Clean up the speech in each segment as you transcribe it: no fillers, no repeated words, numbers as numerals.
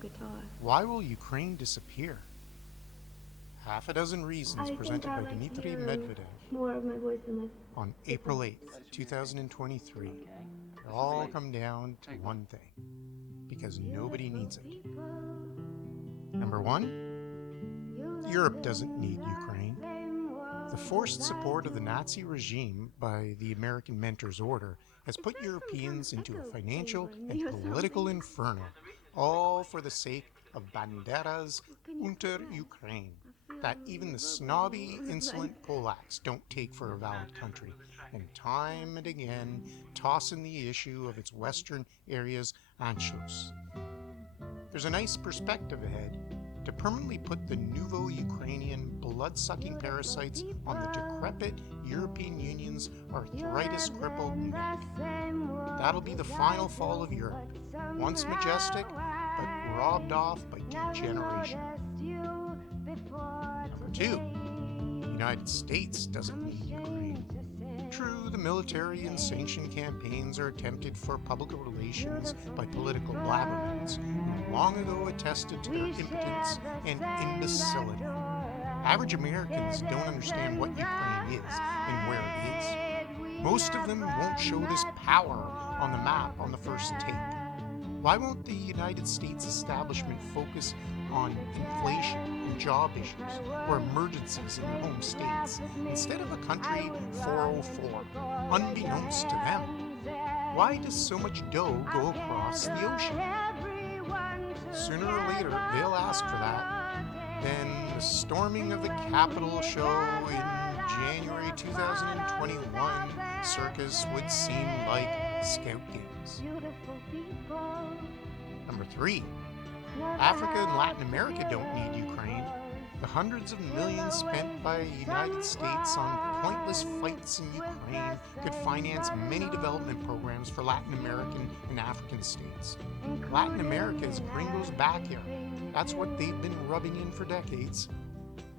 guitar. Why will Ukraine disappear? Half a dozen reasons presented by Dmitry Medvedev More of my voice in this. on April 8th, 2023. They all come down to one thing, because nobody needs it. Number one, Europe doesn't need Ukraine. The forced support of the Nazi regime by the American Mentor's Order has put Europeans into a financial and political inferno, all for the sake of Bandera's Unter Ukraine, that even the snobby, insolent Polacks don't take for a valid country, and time and again toss in the issue of its western area's Anschluss. There's a nice perspective ahead. To permanently put the nouveau Ukrainian blood-sucking parasites on the decrepit European Union's arthritis-crippled neck. That'll be the final fall of Europe, once majestic, but robbed off by degeneration. Number two, the United States doesn't need Ukraine. True, the military and sanction campaigns are attempted for public relations by political blabbermouths who long ago attested to their impotence and imbecility. Average Americans don't understand what Ukraine is and where it is. Most of them won't show this power on the map on the first take. Why won't the United States establishment focus on inflation and job issues or emergencies in their home states instead of a country 404, unbeknownst to them? Why does so much dough go across the ocean? Sooner or later, they'll ask for that. Then the storming of the Capitol show in January 2021 circus would seem like Scout Games. Number three, Africa and Latin America don't need Ukraine. The hundreds of millions spent by the United States on pointless fights in Ukraine could finance many development programs for Latin American and African states. Latin America is gringo's backyard. That's what they've been rubbing in for decades.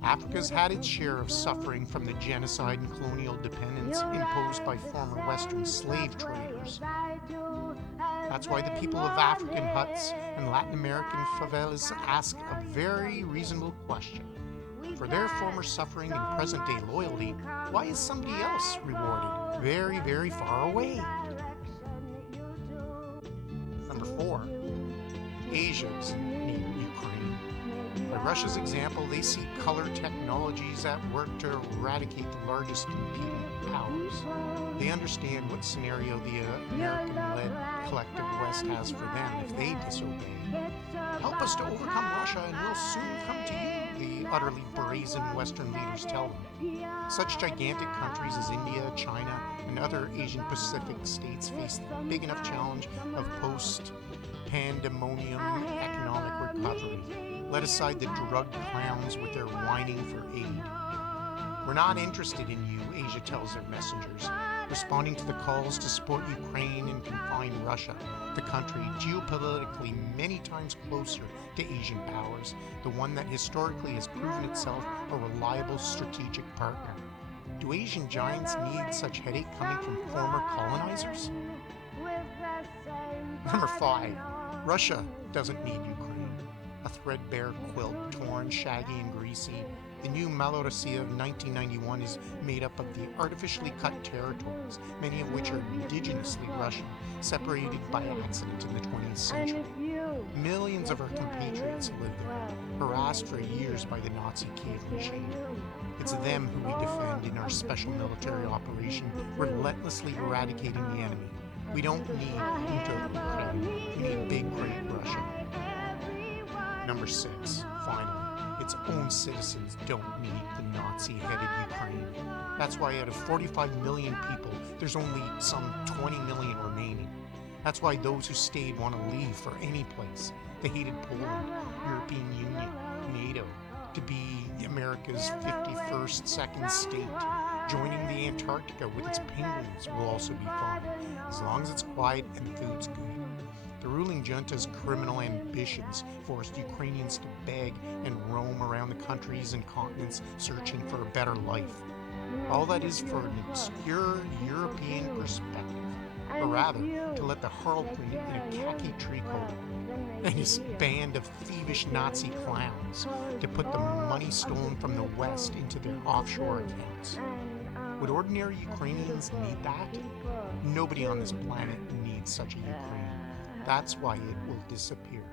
Africa's had its share of suffering from the genocide and colonial dependence imposed by former Western slave traders. That's why the people of African huts and Latin American favelas ask a very reasonable question. For their former suffering and present-day loyalty, why is somebody else rewarded very, very far away? Number four, Asia doesn't need Ukraine. By Russia's example, they see color technologies at work to eradicate the largest competing powers. They understand what scenario the American-led collective West has for them if they disobey. Help us to overcome Russia and we'll soon come to you, the utterly brazen Western leaders tell them. Such gigantic countries as India, China, and other Asian Pacific states face the big enough challenge of post-pandemonium economic recovery. Let aside the drugged clowns with their whining for aid. We're not interested in you, Asia tells their messengers, responding to the calls to support Ukraine and confine Russia, the country geopolitically many times closer to Asian powers, the one that historically has proven itself a reliable strategic partner. Do Asian giants need such headache coming from former colonizers? Number five, Russia doesn't need Ukraine. A threadbare quilt, torn, shaggy, and greasy, the new Malorossiya of 1991 is made up of the artificially cut territories, many of which are indigenously Russian, separated by accident in the 20th century. Millions of our compatriots live there, harassed for years by the Nazi cave regime. It's them who we defend in our special military operation, relentlessly eradicating the enemy. We don't need Ukraine. We need big, great Russia. Number six, finally, its own citizens don't need the Nazi-headed Ukraine. That's why out of 45 million people, there's only some 20 million remaining. That's why those who stayed want to leave for any place. They hated Poland, European Union, NATO, to be America's 51st second state. Joining the Antarctica with its penguins will also be fine, as long as it's quiet and the food's good. The ruling junta's criminal ambitions forced Ukrainians to beg and roam around the countries and continents searching for a better life. All that is for an obscure European perspective, or rather, to let the harlequin in a khaki tricolor and his band of thievish Nazi clowns to put the money stolen from the West into their offshore accounts. Would ordinary Ukrainians need that? Nobody on this planet needs such a Ukraine. That's why it will disappear.